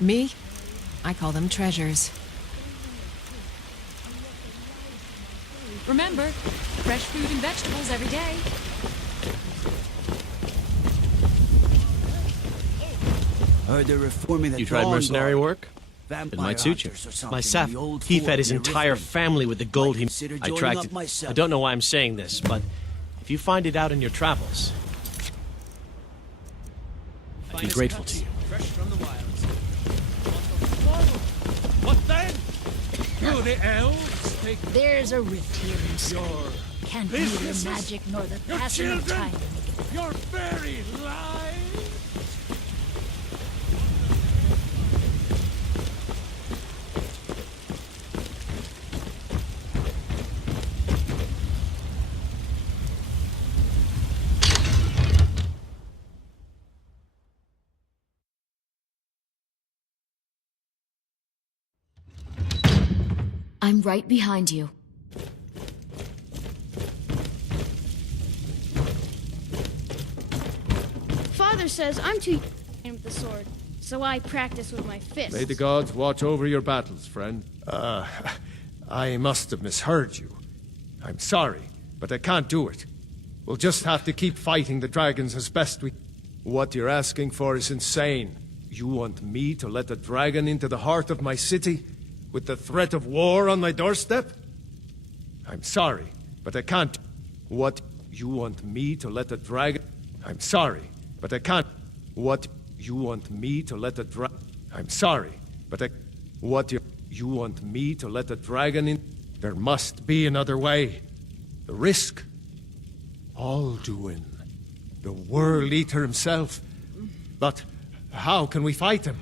Me? I call them treasures. Remember, fresh fruit and vegetables every day. Heard they're reforming the You tried Dawn mercenary Guard. work? It might suit you. Vampire hunters or something, My Seth, the old he fort fed his near entire Riften. family with the gold Might he... consider I joining tracked up it. myself. I don't know why I'm saying this, but if you find it out in your travels, I'd be grateful to you. Fresh from the wilds. What then? Do the elves take There's a rift here in Skyrim. your Can't neither businesses, magic nor the your passing of children, time. your very lives? I'm right behind you. Father says I'm too young with the sword, so I practice with my fists. May the gods watch over your battles, friend. I must have misheard you. I'm sorry, but I can't do it. We'll just have to keep fighting the dragons as best we... What you're asking for is insane. You want me to let a dragon into the heart of my city, with the threat of war on my doorstep? I'm sorry, but I can't... What? You want me to let a dragon... I'm sorry, but I can't... What? You want me to let a I'm sorry, but I... What? You want me to let a dragon in... There must be another way. The risk. Alduin. The World Eater himself. But how can we fight him?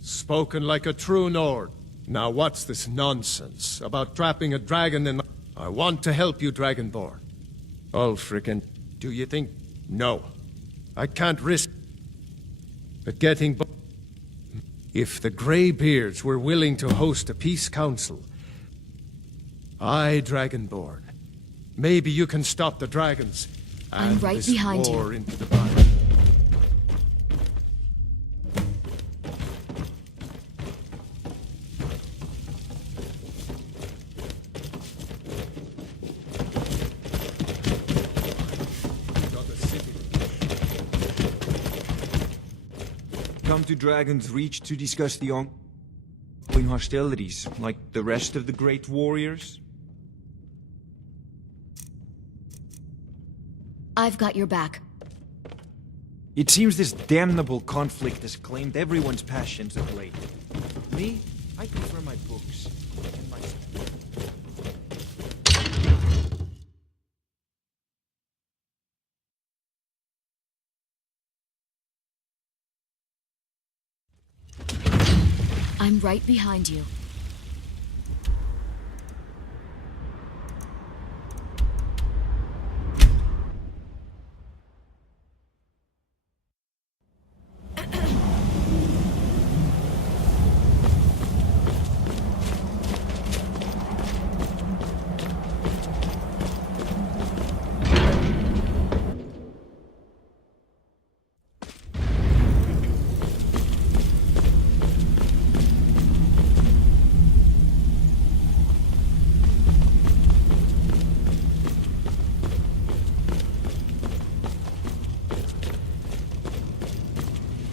Spoken like a true Nord. Now what's this nonsense about trapping a dragon in... I want to help you, Dragonborn. Ulfric, do you think... No. I can't risk... But getting... If the Greybeards were willing to host a peace council... Dragonborn. Maybe you can stop the dragons. I'm and right this behind you. war into the battle. Come to Dragon's Reach to discuss the ongoing hostilities, like the rest of the great warriors? I've got your back. It seems this damnable conflict has claimed everyone's passions of late. Me? I prefer my books. And my... I'm right behind you.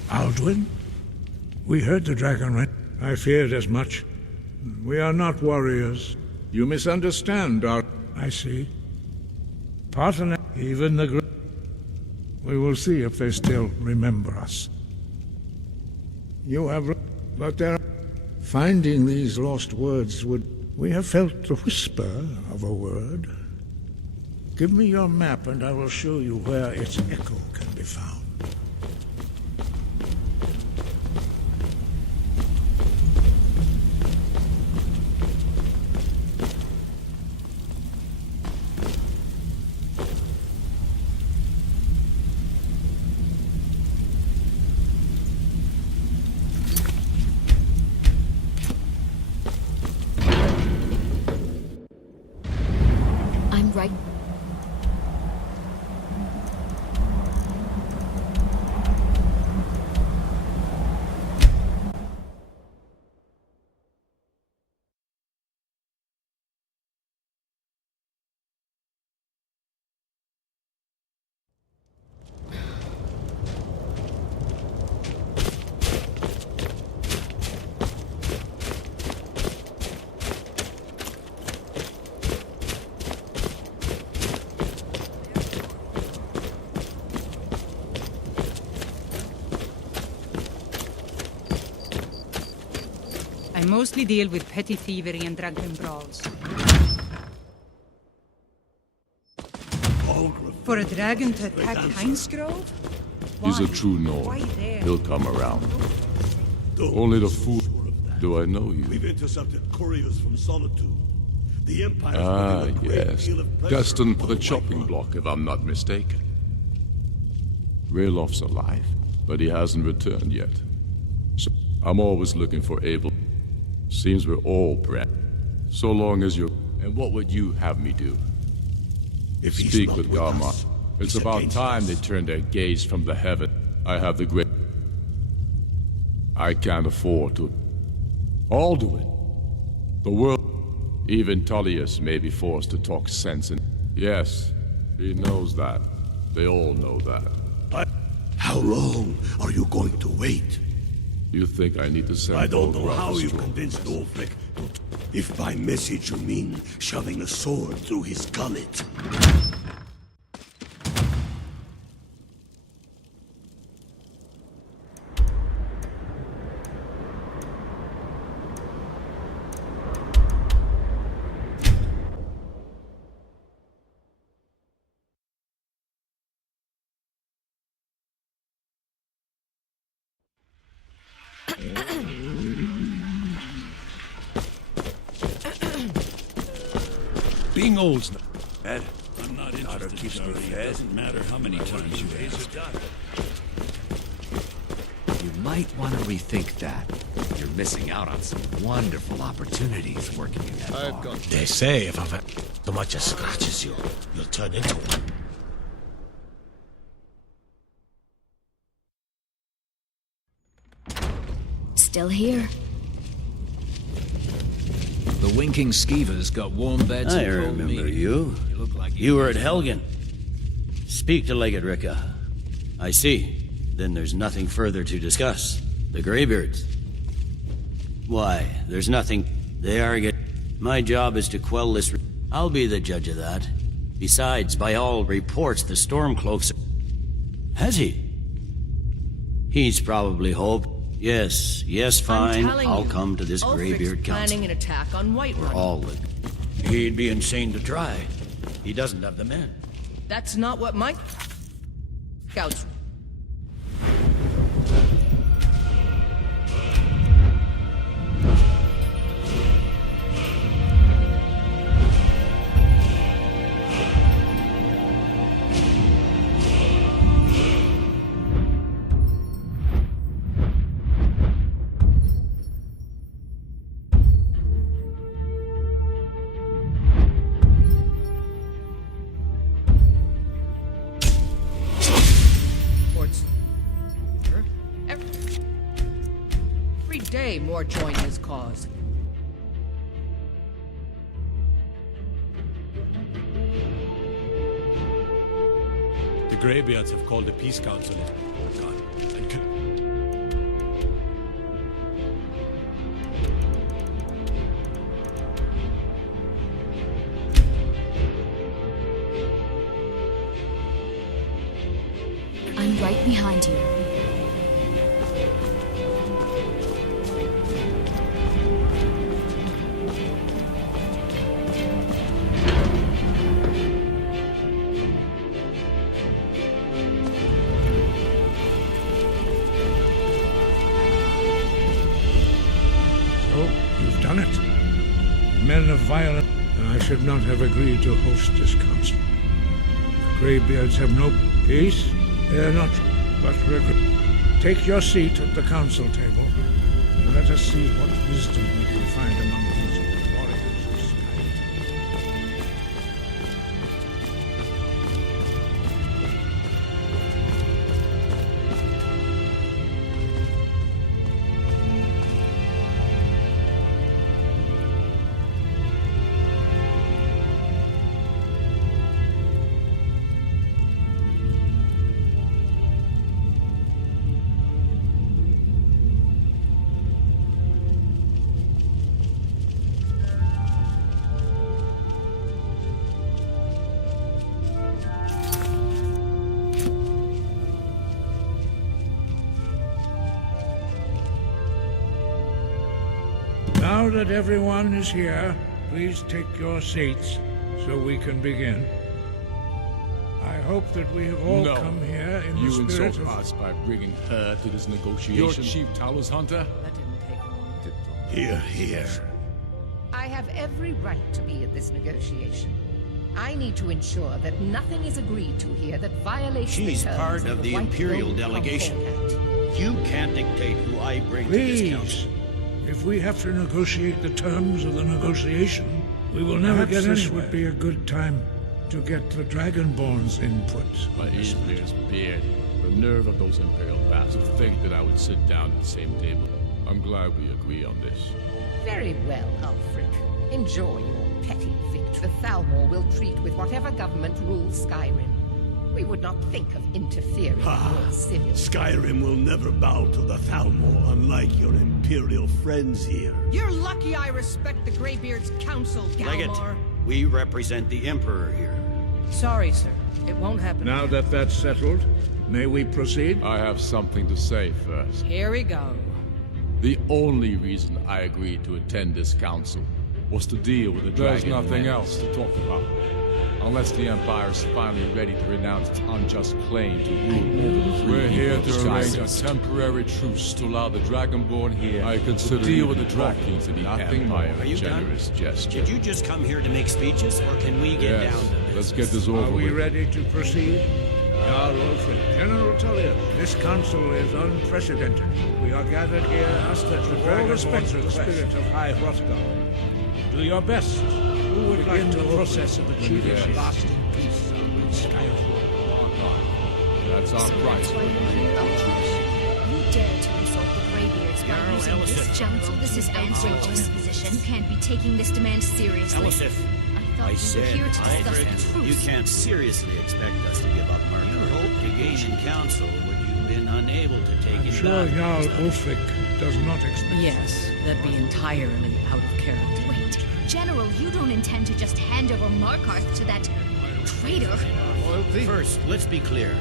Alduin? We heard the dragon right. I feared as much. We are not warriors. You misunderstand our... I see. Partner, even the... We will see if they still remember us. You have... But there... Finding these lost words would... We have felt the whisper of a word. Give me your map and I will show you where its echo can be found. I'm right. I mostly deal with petty thievery and drunken brawls. For a dragon to attack Heinsgrove? He's a Why? true Nord. Why there? He'll come around. Only the fool. Do I know you? We've intercepted couriers from Solitude. The Empire is Ah, putting a great yes. deal of pressure Destined for on the White chopping Run. block, if I'm not mistaken. Raylof's alive, but he hasn't returned yet. So I'm always looking for able. Seems we're all brand. So long as you. And what would you have me do? If he's Speak not with with Garma. us, It's he's about against time us. they turned their gaze from the heaven. I have the great. I can't afford to. All do it. The world. Even Tullius may be forced to talk sense and. Yes, he knows that. They all know that. How long are you going to wait? You think I need to send I don't both know how brothers you to- convinced Ulfric to... If by message you mean shoving a sword through his gullet. Being old's not bad. I'm not interested, keeps me Charlie. It fed. doesn't matter how many times you ask. You might want to rethink that. You're missing out on some wonderful opportunities working in that I've bar. got... They say if I've so much as scratches you, you'll turn into one. Still here. The winking skeevers got warm beds I and cold remember meat. you. You look like You were at Helgen. Speak to Legate Ricka. I see. Then there's nothing further to discuss. The Greybeards. Why, there's nothing. They are get. My job is to quell this. I'll be the judge of that. Besides, by all reports, the Stormcloaks. Has he? He's probably hoped. Yes, fine. I'll come to this Greybeard council. Planning an attack on Whiterun. We're all the. He'd be insane to try. He doesn't have the men. That's not what my scouts. Every day more join his cause. The Greybeards have called a peace council. God, and I'm right behind you. So, you've done it. Men of violence. I should not have agreed to host this council. The Greybeards have no peace. They are not, but regret. Take your seat at the council table, and let us see what wisdom we can find among these warriors of Skyrim. Now that everyone is here, please take your seats so we can begin. I hope that we have all come here in the spirit insult of... us by bringing her to this negotiation. Your chief Talos hunter? That didn't take long. Here, here. I have every right to be at this negotiation. I need to ensure that nothing is agreed to here that violates She's the terms part of the White Imperial Gold delegation. Concord. You can't dictate who I bring to this Please, council. if we have to negotiate the terms of the negotiation, we will never get anywhere. This would be a good time to get the Dragonborn's input. My Aesir's beard. The nerve of those Imperial bastards to think that I would sit down at the same table. I'm glad we agree on this. Very well, Ulfric. Enjoy your petty victory. The Thalmor will treat with whatever government rules Skyrim. We would not think of interfering in your civil... Skyrim will never bow to the Thalmor, unlike your Imperial friends here. You're lucky I respect the Greybeard's counsel, Leggett, Galmar. we represent the Emperor here. Sorry, sir. It won't happen. Now that that's settled, may we proceed? I have something to say first. Here we go. The only reason I agreed to attend this council was to deal with the There's dragon. nothing else to talk about. Unless the Empire is finally ready to renounce its unjust claim to rule over the free We're here people of to arrange a Skyrim. temporary truce to allow the Dragonborn here I consider to deal with the talking dragons to the nothing Empire more. Are you a generous done? gesture. Did you just come here to make speeches, or can we get Yes, down to this? let's get this over Are we with. ready to proceed? Jarl Ulfric, General Tullius, this council is unprecedented. We are gathered here asked that the Dragonborn's the spirit of High Hrothgar. Do your best. Who would like to process of achieving lasting peace with Skyrim? That's our price. You dare to insult the Greybeards by Jarl using this Elisif. council? This is outrageous. Position. You can't be taking this demand seriously. Elisif, I thought I we were said, here to discuss Hydric, the truth. you can't seriously expect us to give up Mark. You hoped to gain in council what you've been unable to take I'm in sure battle. Jarl Ulfric does not expect... Yes, that'd be entirely out of character. Wait, General, you don't intend to just hand over Markarth to that traitor? First, let's be clear.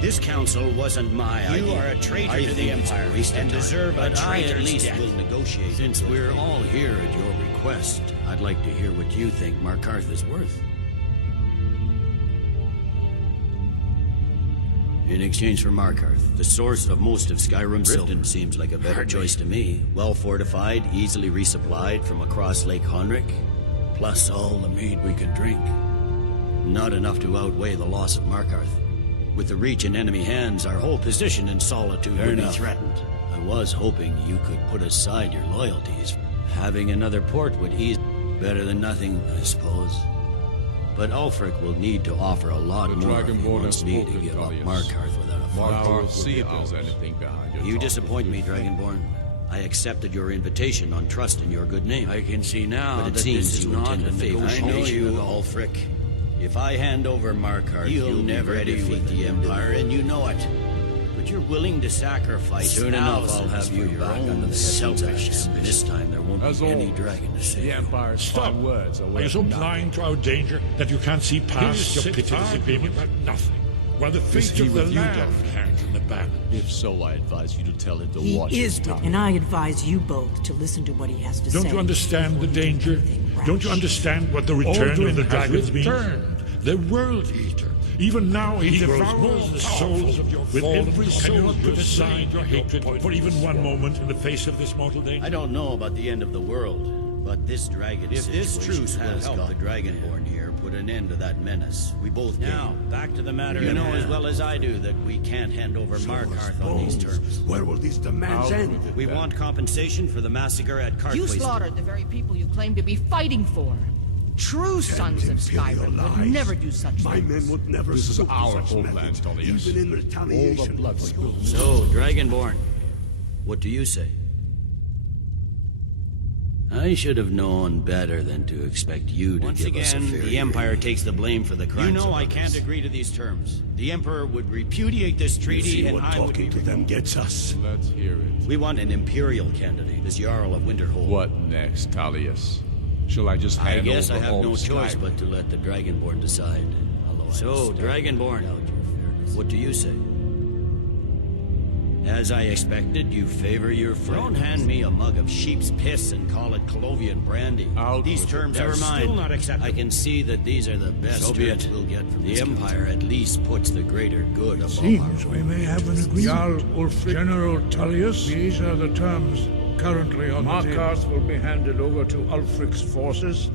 This council wasn't my idea. You are a traitor to the Empire and deserve a traitor's I at least will negotiate. Since we're all here at your request, I'd like to hear what you think Markarth is worth. In exchange for Markarth, the source of most of Skyrim's Riften seems like a better choice to me. Well fortified, easily resupplied from across Lake Honric, plus all the mead we can drink. Not enough to outweigh the loss of Markarth. With the Reach in enemy hands, our whole position in Solitude would be threatened. I was hoping you could put aside your loyalties. Having another port would ease better than nothing, I suppose. But Ulfric will need to offer a lot more if he wants me to give up Markarth without a fight. Now we'll see if there's anything behind your You talk. disappoint me, Dragonborn. I accepted your invitation on trust in your good name. I can see now but it seems you intend to favor I know you, Ulfric. If I hand over Markarth, you'll never defeat the Empire, and you know it. But you're willing to sacrifice. Soon enough, I'll have you back under the selfishness. This time, there won't be any dragon to save. The Empire's Stop! words Are you so blind to our danger that you can't see past your pitiless agreement about nothing? While the fate of the land hangs in the balance. If so, I advise you to tell him to He watch is his tongue. and I advise you both to listen to what he has to say. Don't you understand the before you do danger? anything rash. Don't you understand what the return of the dragons means? The world eater. Even now he devours the souls of your with every soul put aside your hatred for even one moment in the face of this mortal danger. I don't know about the end of the world, but this dragon if this truce has helped the Dragonborn here put an end to that menace, we both gain. Now, back to the matter. You know as well as I do that we can't hand over Markarth on these terms. Where will these demands end? We want compensation for the massacre at Cartway. You slaughtered the very people you claim to be fighting for. True sons of Skyrim would never do such My things. men would never This is stoop to our such homeland, methods, Tullius. even in All retaliation the blood for your spilled. So, Dragonborn, what do you say? I should have known better than to expect you to give us a fair the Empire takes the blame for the crimes. You know I can't agree to these terms. The Emperor would repudiate this treaty, See and what I would talking be to them gets us. Let's hear it. We want an Imperial candidate, as Jarl of Winterhold. What next, Tullius? Shall I just hand I guess over I have all no of choice Skyrim? but to let the Dragonborn decide. So, Dragonborn, what do you say? As I expected, you favor your friend. Don't hand me a mug of sheep's piss and call it Colovian brandy. These terms are mine. I can see that these are the best terms we'll get from the Empire. At least puts the greater good above Seems our we may have an agreement. Jarl Ulfric, General Tullius, these are the terms currently on the table. Markarth will be handed over to Ulfric's forces.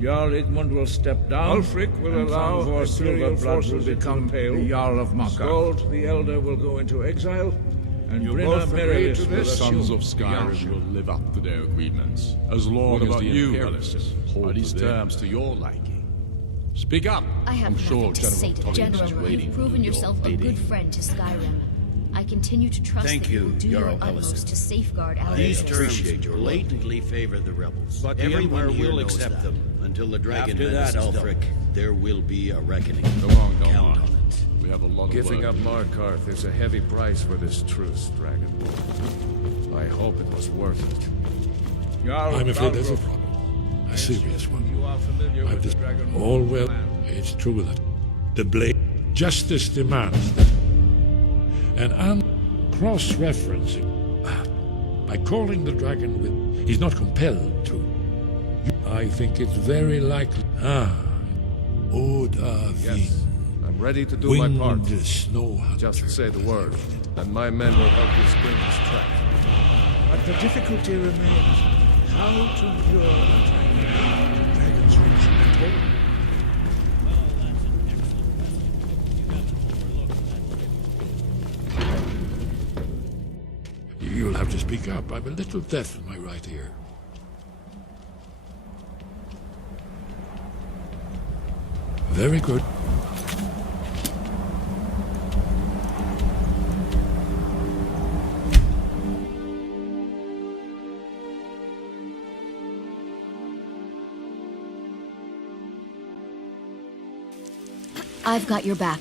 Jarl Igmund will step down. Ulfric will allow Imperial forces will become the Jarl of Markarth. Skuld the Elder will go into exile. And you both agree to this? The sons of Skyrim will live up to their agreements, as long as the Imperialists hold these terms to your liking. Speak up! I have I'm sure nothing to say to Tullius is General. waiting You've for proven your yourself a bidding. good friend to Skyrim. I continue to trust Thank that you will you, do your Jarl utmost Ellison. to safeguard our These interests. terms blatantly favor the rebels. But the everyone Empire here will knows accept that. them. Until the dragon After menace that, is Ulfric, done, there will be a reckoning. Come on, Count on it. We have a lot of Giving work up to do. Markarth is a heavy price for this truce, Dragon. I hope it was worth it. Jarl I'm afraid there's a Balgruuf, problem. I A serious assume one. You are familiar I've with the just Dragon all well. plan. It's true that the blade justice demands that, and I'm cross-referencing by calling the dragon with. He's not compelled to. I think it's very likely. Oda Yes, I'm ready to do my part. Snow Just say the word, and my men will help you spring this trap. But the difficulty remains how to lure the dragon to Dragon's Reach at all. You'll have to speak up. I'm a little deaf in my right ear. Very good. I've got your back.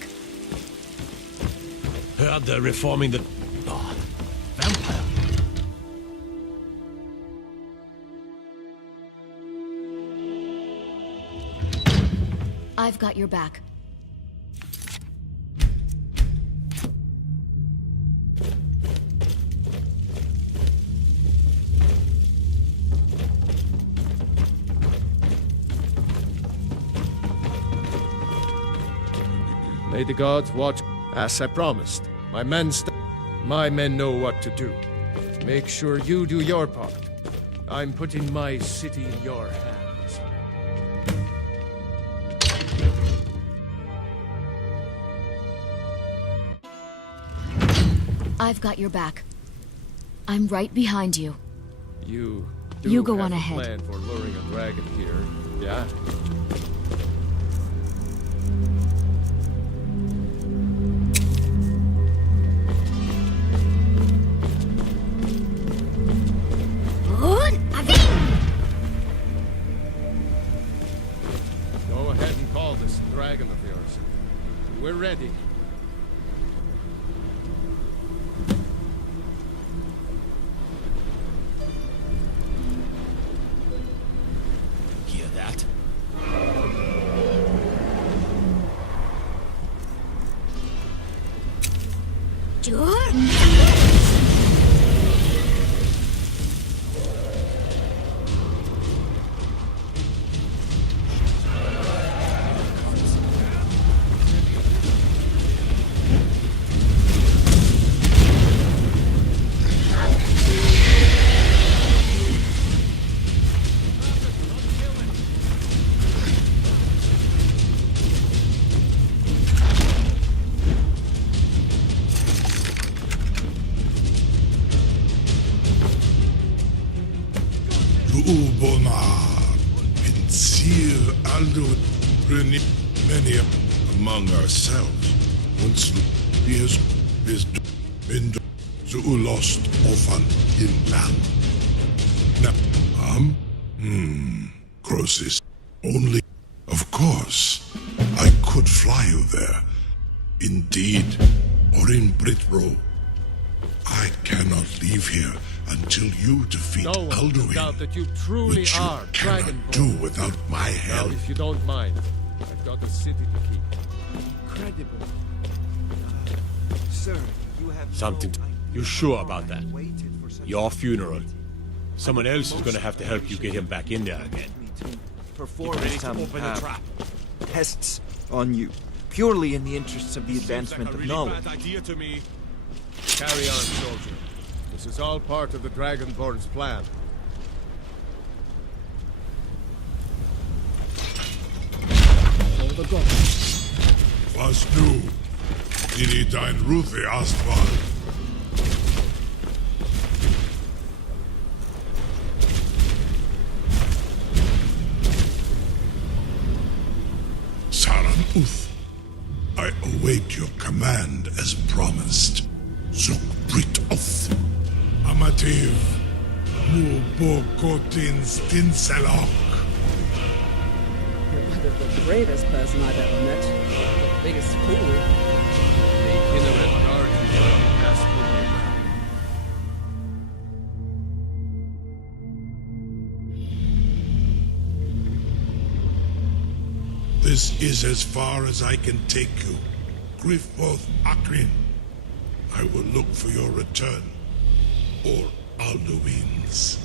Heard they're reforming the... Oh, vampire. I've got your back. May the gods watch. As I promised, my men know what to do. Make sure you do your part. I'm putting my city in your hands. I've got your back. I'm right behind you. You You go have on a ahead. plan for luring a dragon here, yeah? Go ahead and call this dragon of yours. We're ready. Hear that? Lubonar, Pinsir, Aldo, Reni, many among ourselves. Once he has been lost orphan in land. Now, Crosis, only, of course, I could fly you there. Indeed, or in Britbro. I cannot leave here until you defeat No one can Alduin, doubt that you truly which you are cannot Dragonborn. do without my Now, help. if you don't mind, I've got a city to keep. Incredible. Sir, you have Something to... You sure about that? Your funeral. Someone else is gonna have to help you get him back in there again. Perform Get ready to some open the trap. tests on you, purely in the interests of the advancement of knowledge. Bad idea to me. Carry on, soldier. This is all part of the Dragonborn's plan. Was du, die dein Rufe Astval? Saran Uth, I await your command as promised. Zuk Brit Oth, Amativ, Mu Bokotin Stinselok. You're either the bravest person I've ever met, or the biggest fool. This is as far as I can take you. Grifoth Akrin. I will look for your return. Or Alduin's.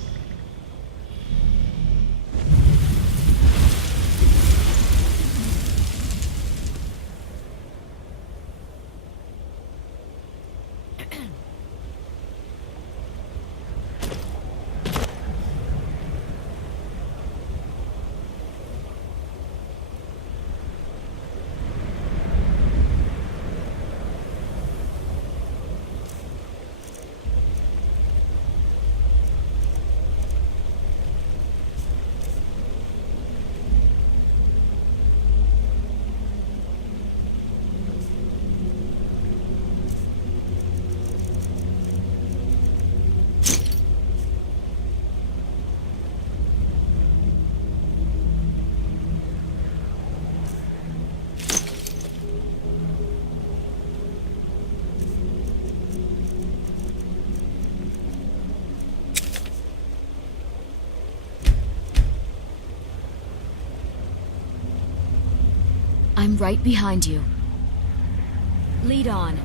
I'm right behind you. Lead on.